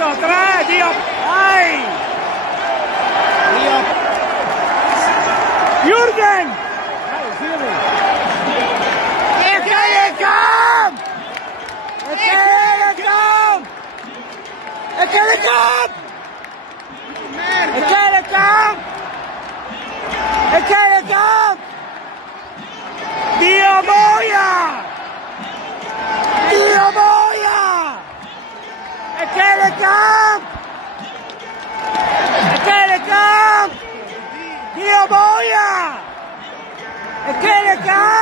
adesso, 3, Dio, vai! Jürgen! Dio boia! Dio boia! E Telekamp! E Telekamp! Dio boia! E Telekamp!